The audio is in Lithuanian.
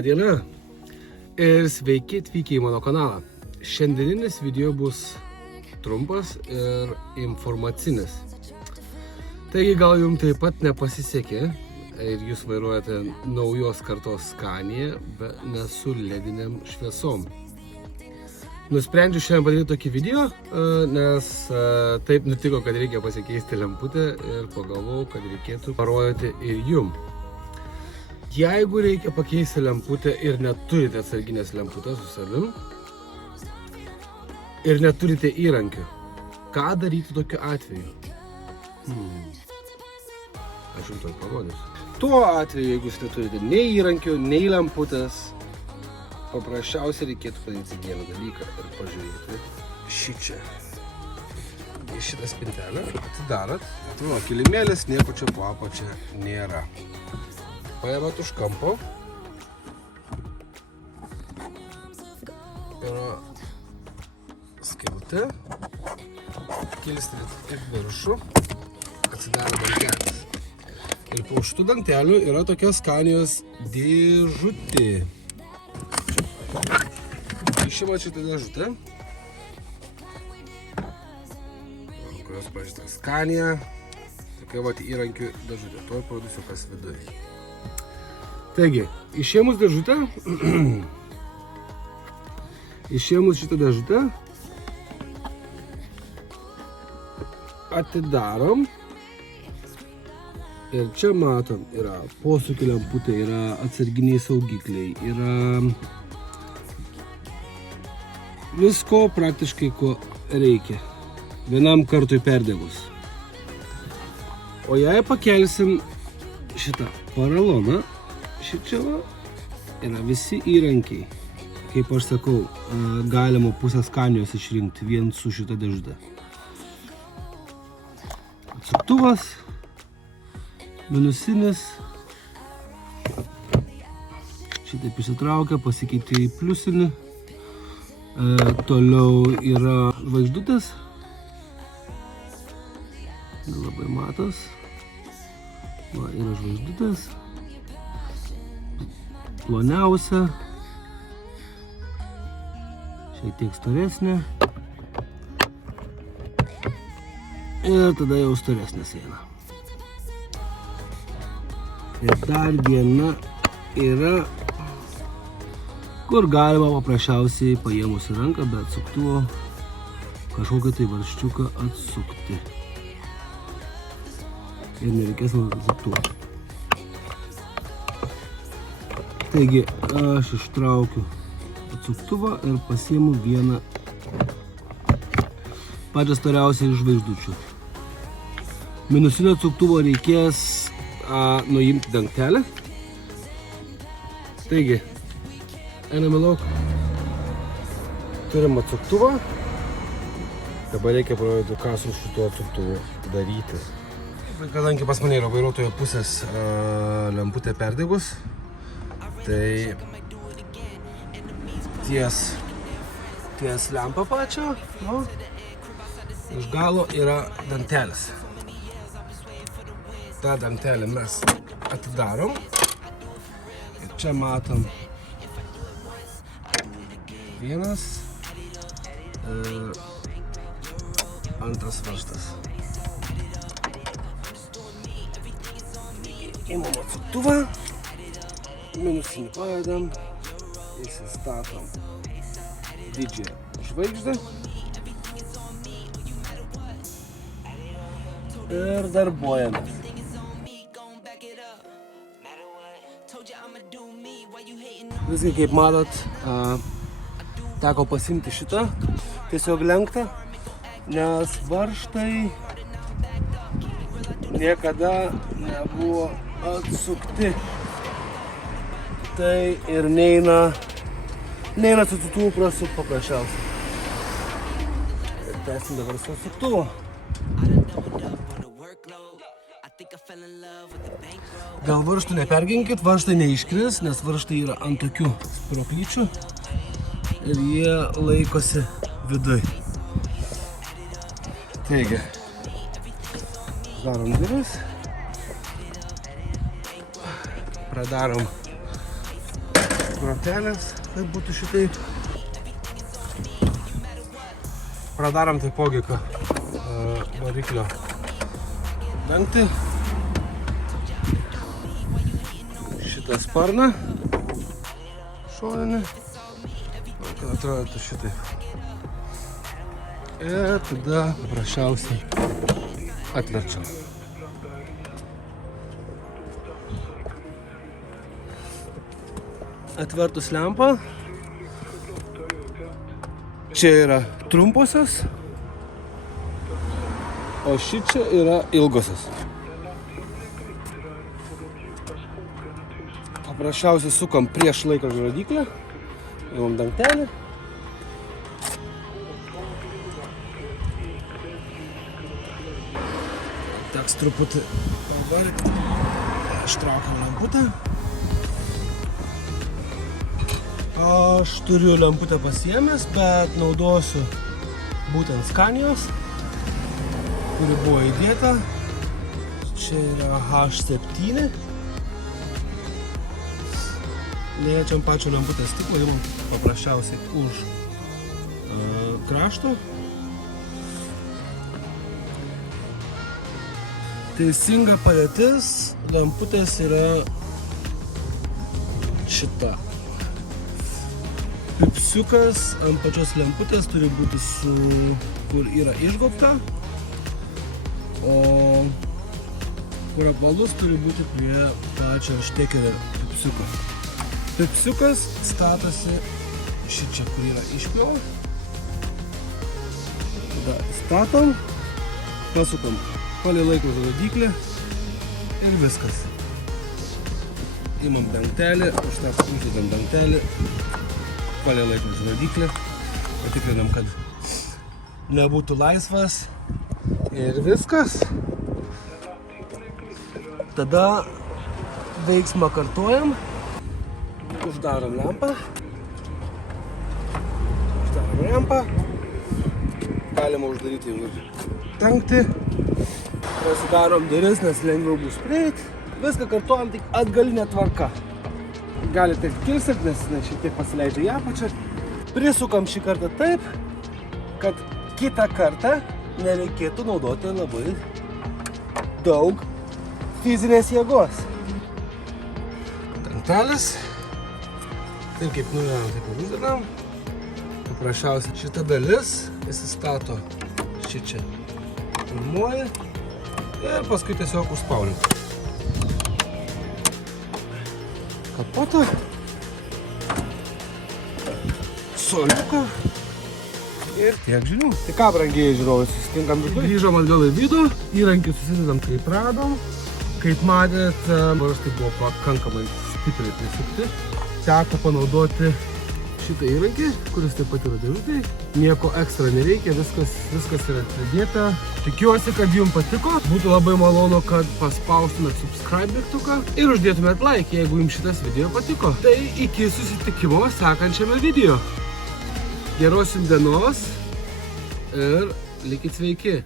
Labą dieną ir sveiki atvykę į mano kanalą. Šiandieninis video bus trumpas ir informacinis. Taigi gal jums taip pat nepasisekė ir jūs vairuojate naujos kartos Scania, bet ne su lediniam šviesom. Nusprendžiu šiandien padaryti tokį video, nes taip nutiko, kad reikia pasikeisti lemputę ir pagalvojau, kad reikėtų parodyti ir jum. Jeigu reikia pakeisti lemputę ir neturite atsarginės lemputės su savim ir neturite įrankių, ką daryti tokiu atveju? Aš jums to parodysiu. Tuo atveju, jeigu jūs neturite nei įrankių, nei lemputės, paprasčiausiai reikėtų padaryti vieną dalyką ir pažiūrėti šičia. Į šitą spintelę atidarot. Kilimėlis, nieko čia po apačia nėra. Paėmėt už kampo. Yra skilutė. Kilstrit į viršų. Atsidaro dantelis. Ir po šitų dantelių yra tokia Scanios dėžutė. Išimat šitą dėžutę, kurios parašyta Scania, tokia vat įrankių dėžutė, to parodysiu kas viduje. Taigi, išėmus dėžutę, išėmus šitą dėžutę, atidarom ir čia matom, yra posūkio lemputė, yra atsarginiai saugikliai, yra visko praktiškai, ko reikia, vienam kartui perdegus. O jei pakelsim šitą paraloną, šičia yra visi įrankiai. Kaip aš sakau, galima pusę Scanios išrinkti vien su šitą dėžutę. Atsuktuvas, minusinis, šitaip išsitraukia, pasikeitė į pliusinį. Toliau yra žvaigždutės, nelabai matos, yra žvaigždutės, ploniausia, šiek tiek storesnė ir tada jau storesnės eina. Ir dar viena yra, kur galima paprasčiausiai paėmus į ranką, be atsuktuvo kažkokią tai varžčiuką atsukti. Ir nereikės naudoti atsuktuvo. Taigi aš ištraukiu atsuktuvą ir pasiimu vieną pačią storiausią iš žvaigždučių. Minusinio atsuktuvo reikės nuimti dangtelę. Taigi, einame lauk. Turim atsuktuvą. Dabar reikia parodyti, ką su šituo atsuktuvu daryti. Kadangi pas mane yra vairuotojo pusės lemputė perdegus, tai ties lempą pačią, iš galo yra dantelis. Ta dantelę mes atidarom. Ir čia matom vienas ir antras varžtas. Imam atsuktuvą, minusinį padedam, įsistatom didžiąją žvaigždę ir darbuojamės. Visgi, kaip matot, teko pasimti šitą, tiesiog lenktą, nes varžtai niekada nebuvo atsukti. Tai ir neina atsuktuvu prasukti paprasčiausiai. Ir tęsim dabar su atsuktuvu. Dėl varžtų neperginkit, varžtai neiškris, nes varžtai yra ant tokių spyruoklyčių ir jie laikosi viduj. Taigi, darom duris, pradarom grotelės, tai būtų šitaip. Pradarom taipogi variklio dangtį. Šitą sparną šoninį. Kad atrodytų šitaip. Ir tada paprasčiausiai atverčiam. Atvertus lempą. Čia yra trumposios, o šičia yra ilgosios. Paprasčiausiai sukam prieš laikrodžio rodyklę, imam dangtelį. Teks truputį pavargti, ištraukiam lemputę. Aš turiu lemputę pasiėmęs, bet naudosiu būtent Scanios, kuri buvo įdėta. Čia yra H7. Liečiam pačio lemputės stiklą, imam paprasčiausiai už krašto. Teisinga padėtis lemputės yra šita. Pipsiukas ant pačios lemputės turi būti kur yra išgaubta, o kur apvalus turi būti prie pačio štekerio pipsiuko. Pipsiukas statosi šičia, kur yra išpjova. Tada statom, pasukam palei laikrodžio rodyklę ir viskas. Imam dangtelį, užsidedam dangtelį. Palei laikrodžio rodyklę, patikrinam, kad nebūtų laisvas ir viskas. Tada veiksmą kartuojam, uždarom lempą, galima uždaryti ir dangtį, pasidarom duris, nes lengviau bus prieiti, viską kartuojam tik atgalinė tvarka. Galite kilsėti, nes šiek tiek pasileidžia į apačią. Prisukam šį kartą taip, kad kitą kartą nereikėtų naudoti labai daug fizinės jėgos. Dangtelis. Taip kaip nuvedam, taip ir uždedam. Paprasčiausiai šita dalis įsistato šičia pirmoji ir paskui tiesiog užspaudim. Kapotą, soliuką ir tiek žinių. Tai ką, brangieji žiūrovai, susitinkam rytoj. Grįžom atgal į vidų, įrankį susidedam kaip radom. Kaip matėt, varžtai buvo pakankamai stipriai prisukti. Teko panaudoti šitą įrankį, kuris taip pat yra dėžutėj. Nieko ekstra nereikia, viskas yra pridėta. Tikiuosi, kad jums patiko. Būtų labai malonu, kad paspaustumėt subscribe mygtuką ir uždėtumėt like, jeigu jums šitas video patiko. Tai iki susitikimo sekančiame video. Geros jums dienos ir likit sveiki.